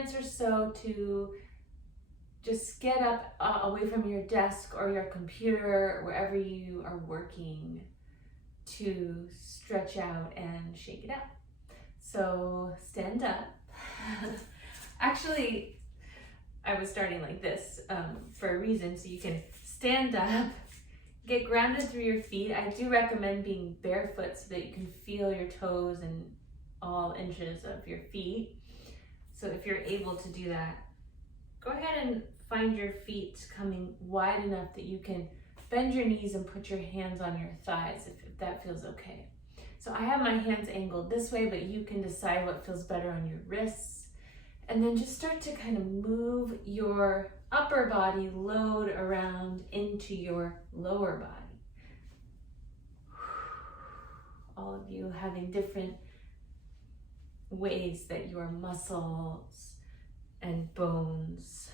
minutes or so to just get up away from your desk or your computer, wherever you are working, to stretch out and shake it out. So stand up. Actually, I was starting like this for a reason, so you can stand up, get grounded through your feet. I do recommend being barefoot so that you can feel your toes and all inches of your feet. So if you're able to do that, go ahead and find your feet coming wide enough that you can bend your knees and put your hands on your thighs if that feels okay. So I have my hands angled this way, but you can decide what feels better on your wrists. And then just start to kind of move your upper body load around into your lower body. All of you having different ways that your muscles and bones,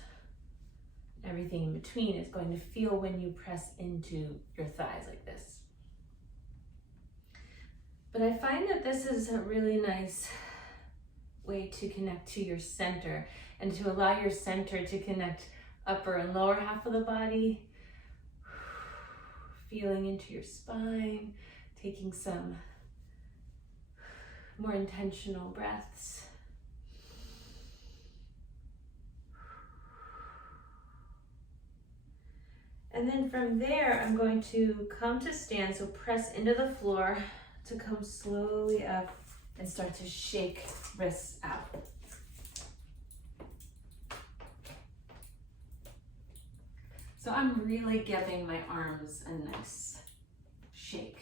everything in between, is going to feel when you press into your thighs like this. But I find that this is a really nice way to connect to your center and to allow your center to connect upper and lower half of the body, feeling into your spine, taking some more intentional breaths. And then from there, I'm going to come to stand, so press into the floor to come slowly up and start to shake wrists out. So I'm really giving my arms a nice shake.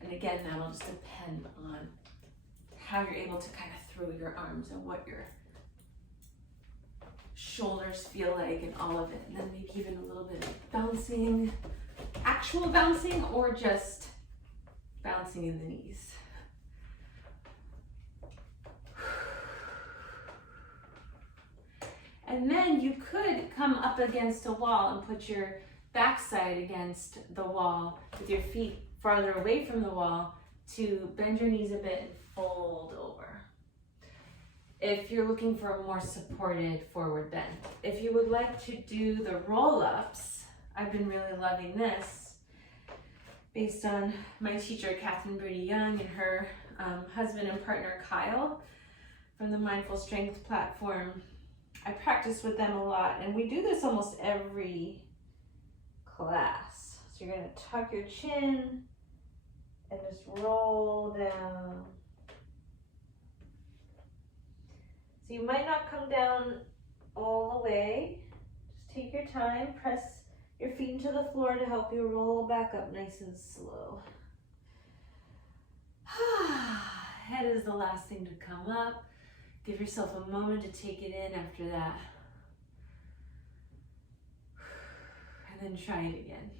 And again, that'll just depend on how you're able to kind of throw your arms and what your shoulders feel like and all of it. And then maybe even a little bit of bouncing, actual bouncing, or just bouncing in the knees. And then you could come up against a wall and put your backside against the wall with your feet farther away from the wall to bend your knees a bit and fold over. If you're looking for a more supported forward bend. If you would like to do the roll-ups, I've been really loving this based on my teacher, Catherine Brady Young, and her husband and partner, Kyle, from the Mindful Strength platform. I practice with them a lot, and we do this almost every class. So you're gonna tuck your chin and just roll down. So you might not come down all the way. Just take your time, press your feet into the floor to help you roll back up nice and slow. Head is the last thing to come up. Give yourself a moment to take it in after that. And then try it again.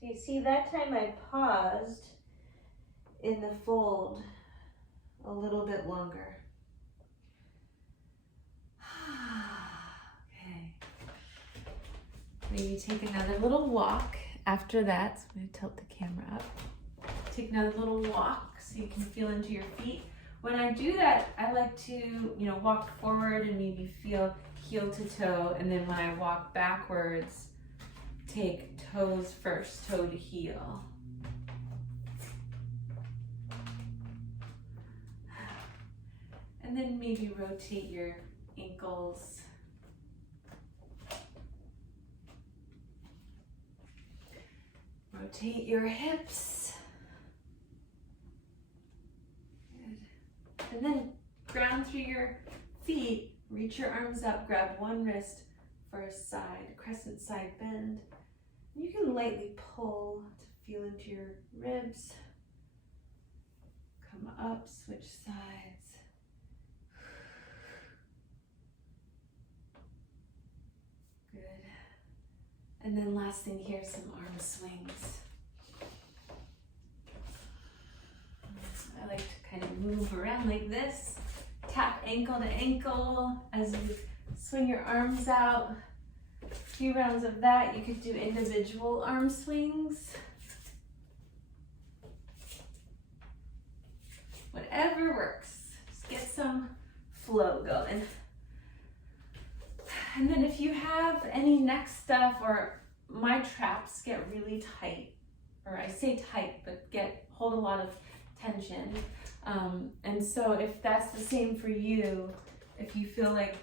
So you see, that time I paused in the fold a little bit longer. Okay. Maybe take another little walk after that. So I'm going to tilt the camera up. Take another little walk so you can feel into your feet. When I do that, I like to, walk forward and maybe feel heel to toe. And then when I walk backwards, take toes first, toe to heel. And then maybe rotate your ankles. Rotate your hips. Good. And then ground through your feet. Reach your arms up, grab one wrist for a side, crescent side bend. You can lightly pull to feel into your ribs. Come up, switch sides. Good. And then last thing here, some arm swings. I like to kind of move down like this. Tap ankle to ankle as you swing your arms out. A few rounds of that. You could do individual arm swings. Whatever works. Just get some flow going. And then if you have any neck stuff, or my traps get really tight, or I say tight, but hold a lot of tension. And so if that's the same for you, if you feel like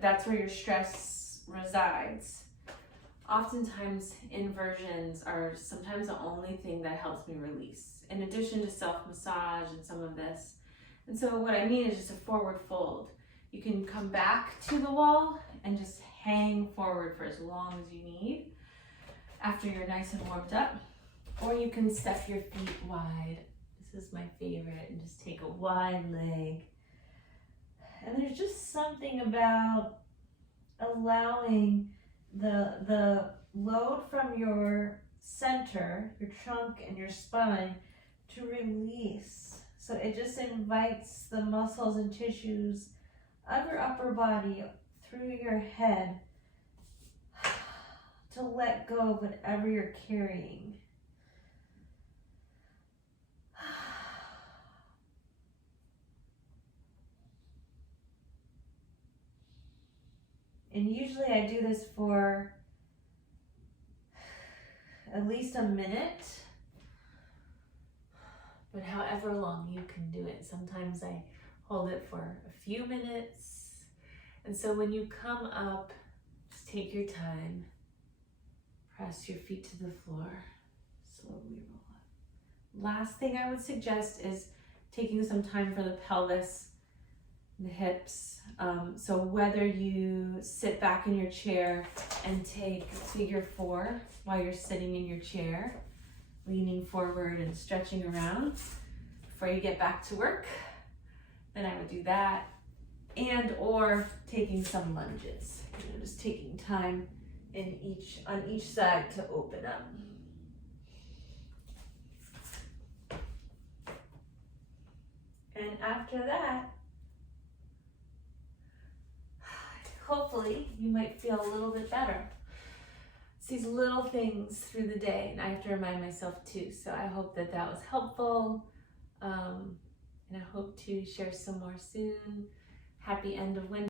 that's where your stress resides, oftentimes inversions are sometimes the only thing that helps me release, in addition to self-massage and some of this. And so what I mean is just a forward fold. You can come back to the wall and just hang forward for as long as you need after you're nice and warmed up. Or you can step your feet wide. This is my favorite. And just take a wide leg. And there's just something about allowing the load from your center, your trunk and your spine to release. So it just invites the muscles and tissues of your upper body through your head to let go of whatever you're carrying. And usually I do this for at least a minute, but however long you can do it. Sometimes I hold it for a few minutes. And so when you come up, just take your time, press your feet to the floor, slowly roll up. Last thing I would suggest is taking some time for the pelvis, the hips. So whether you sit back in your chair and take figure 4 while you're sitting in your chair, leaning forward and stretching around before you get back to work, then I would do that. And or taking some lunges, just taking time on each side to open up. And after that, hopefully you might feel a little bit better. It's these little things through the day, and I have to remind myself too. So I hope that was helpful, and I hope to share some more soon. Happy end of winter.